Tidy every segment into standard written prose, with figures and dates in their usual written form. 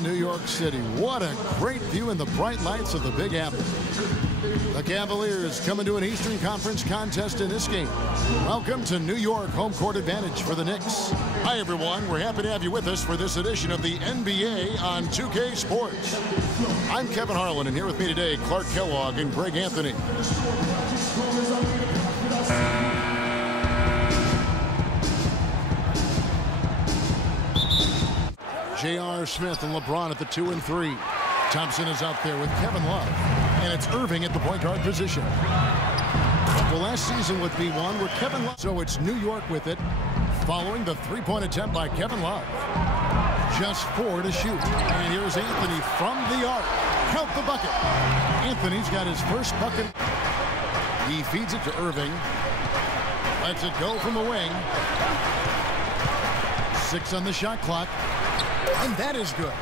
New York City. What a great view in the bright lights of the Big Apple. The Cavaliers coming to an Eastern Conference contest in this game. Welcome to New York, home court advantage for the Knicks. Hi, everyone. We're happy to have you with us for this edition of the NBA on 2K Sports. I'm Kevin Harlan, and here with me today, Clark Kellogg and Greg Anthony. J.R. Smith and LeBron at the 2 and 3. Thompson is out there with Kevin Love. And it's Irving at the point guard position. The last season would be one where Kevin Love. So it's New York with it, following the three-point attempt by Kevin Love. Just 4 to shoot. And here's Anthony from the arc. Count the bucket. Anthony's got his first bucket. He feeds it to Irving. Lets it go from the wing. 6 on the shot clock. And that is good.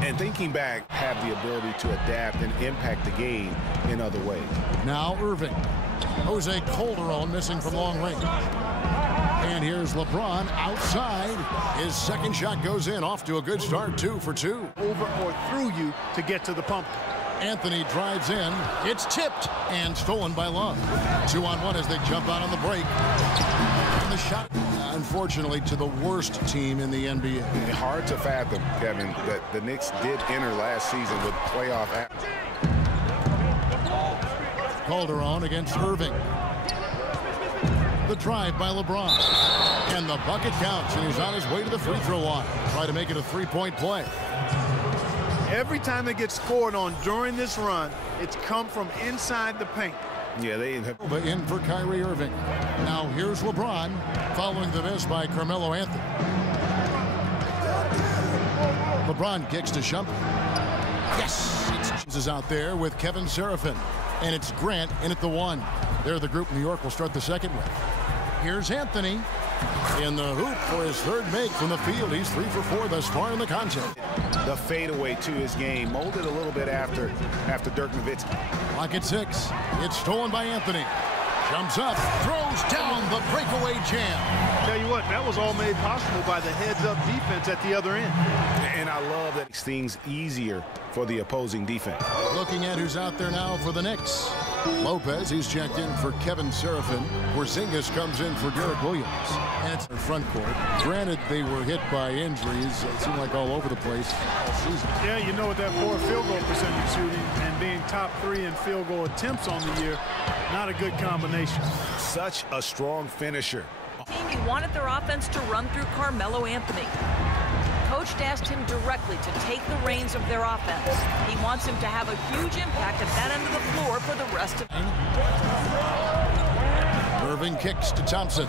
And thinking back, have the ability to adapt and impact the game in other ways. Now Irving. Jose Calderon missing from long range. And here's LeBron outside. His second shot goes in, off to a good start, 2 for 2. Over or through you to get to the pump. Anthony drives in. It's tipped and stolen by Love. 2-on-1 as they jump out on the break. And the shot, unfortunately, to the worst team in the NBA. Hard to fathom, Kevin, that the Knicks did enter last season with playoff. Calderon against Irving. The drive by LeBron. And the bucket counts, and he's on his way to the free throw line. Try to make it a three-point play. Every time they get scored on during this run, it's come from inside the paint. Yeah, they have. In for Kyrie Irving. Now here's LeBron following the miss by Carmelo Anthony. LeBron kicks to Shumpert. Yes! It's is out there with Kevin Seraphin. And it's Grant in at the 1. They're the group New York will start the second with. Here's Anthony in the hoop for his third make from the field. He's 3 for 4 thus far in the contest. The fadeaway to his game, molded a little bit after Dirk Nowitzki. Clock at 6. It's stolen by Anthony. Jumps up, throws down the breakaway jam. Tell you what, that was all made possible by the heads-up defense at the other end. And I love that makes things easier for the opposing defense. Looking at who's out there now for the Knicks. Lopez, he's checked in for Kevin Seraphin. Porzingis comes in for Derek Williams. And it's their front court. Granted, they were hit by injuries. It seemed like all over the place all season. Yeah, you know, with that poor field goal percentage shooting and being top 3 in field goal attempts on the year, not a good combination. Such a strong finisher. He wanted their offense to run through Carmelo Anthony. Coach asked him directly to take the reins of their offense. He wants him to have a huge impact at that end of the floor for the rest of Irving kicks to Thompson.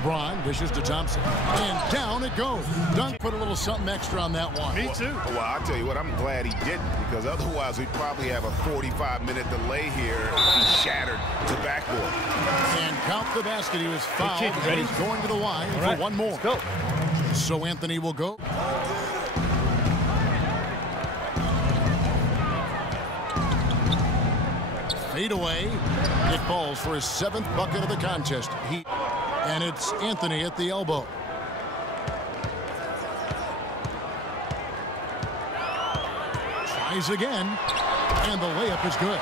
LeBron dishes to Thompson. And down it goes. Dunk put a little something extra on that one. Me too. Well, I'll tell you what, I'm glad he didn't, because otherwise we'd probably have a 45-minute delay here. He shattered to backboard. And count the basket. He was fouled, and he's going to the line for one more. Let's go. So Anthony will go. Fade away. It falls for his 7th bucket of the contest. And it's Anthony at the elbow. Tries again. And the layup is good.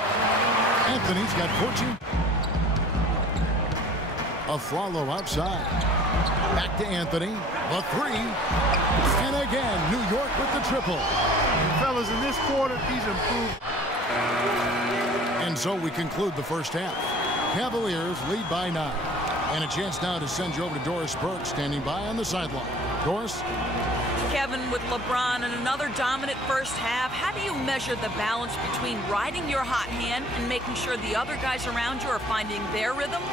Anthony's got 14. Aflalo outside. Back to Anthony. The 3. And again, New York with the triple. Fellas, in this quarter, he's improved. And so we conclude the first half. Cavaliers lead by 9. And a chance now to send you over to Doris Burke, standing by on the sideline. Doris? Kevin, with LeBron and another dominant first half, how do you measure the balance between riding your hot hand and making sure the other guys around you are finding their rhythm?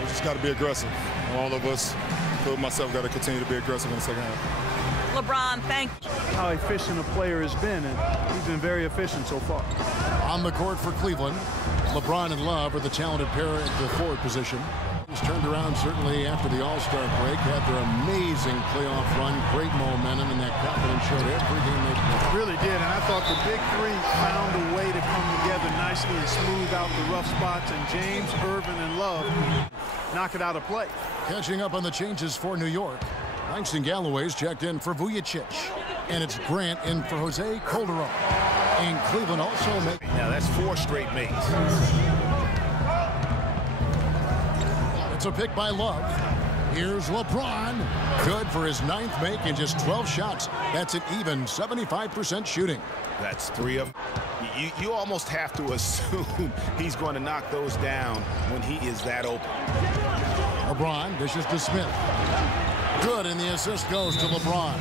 We just got to be aggressive. All of us, including myself, got to continue to be aggressive in the second half. LeBron, thank you. How efficient a player has been, and he's been very efficient so far. On the court for Cleveland, LeBron and Love are the talented pair at the forward position. Turned around certainly after the All-Star break, had their amazing playoff run, great momentum, and that confidence showed every game they played. Really did, and I thought the big 3 found a way to come together nicely and smooth out the rough spots, and James, Irvin, and Love knock it out of play. Catching up on the changes for New York. Langston Galloway's checked in for Vujicic. And it's Grant in for Jose Calderon. And Cleveland also made... Now that's 4 straight makes. It's a pick by Love. Here's LeBron. Good for his 9th make in just 12 shots. That's an even 75% shooting. That's 3 of... You almost have to assume he's going to knock those down when he is that open. LeBron dishes to Smith. Good, and the assist goes to LeBron.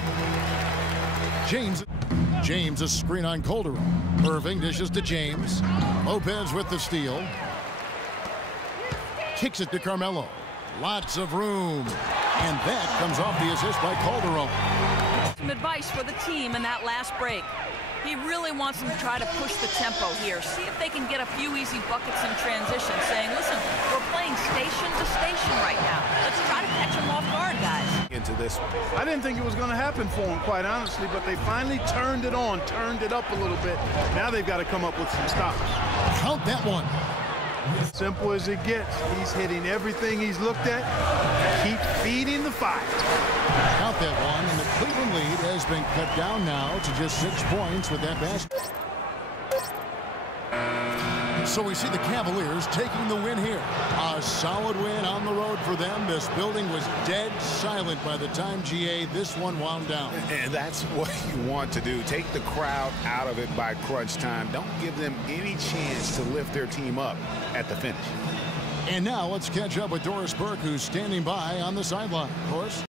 James a screen on Calderon. Irving dishes to James. Lopez with the steal. Kicks it to Carmelo. Lots of room. And that comes off the assist by Calderon. Some advice for the team in that last break. He really wants them to try to push the tempo here. See if they can get a few easy buckets in transition, saying, listen, we're playing station to station right now. Let's try to catch them off guard, guys. Into this one. I didn't think it was going to happen for him, quite honestly, but they finally turned it on, turned it up a little bit. Now they've got to come up with some stops. Count that one. Simple as it gets. He's hitting everything he's looked at. Keep feeding the fire. Count that one, and the Cleveland lead has been cut down now to just 6 points with that basket. So we see the Cavaliers taking the win here. A solid win on the road for them. This building was dead silent by the time, GA, this one wound down. And that's what you want to do. Take the crowd out of it by crunch time. Don't give them any chance to lift their team up at the finish. And now let's catch up with Doris Burke, who's standing by on the sideline. Doris?